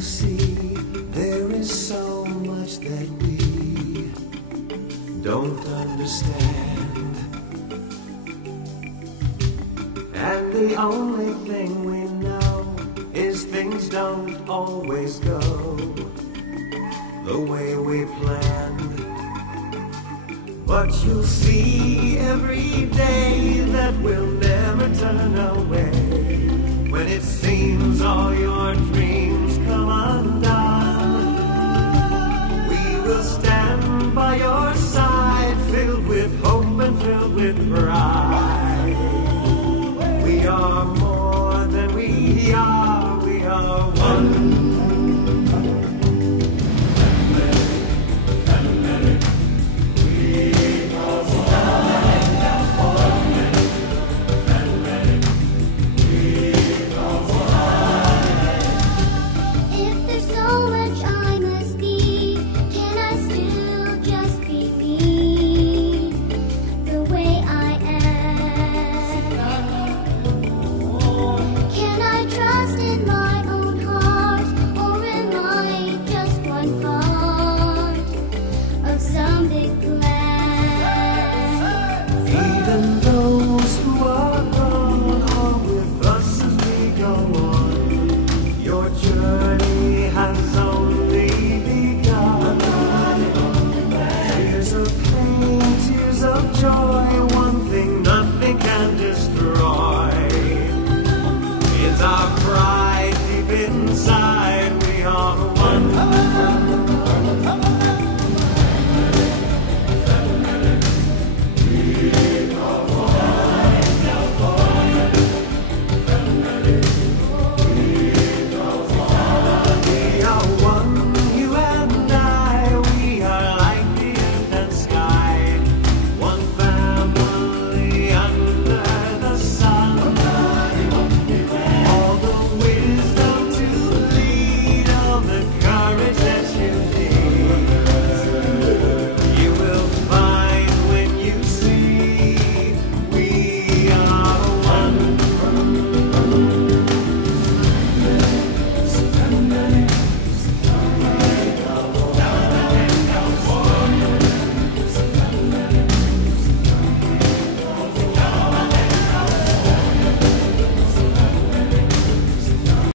you'll see there is so much that we don't understand. And the only thing we know is things don't always go the way we planned. But you'll see every day that we'll never turn away. When it seems all your dreams come undone, we will stand by your side, filled with hope and filled with pride. We are more than we are one. Inside we are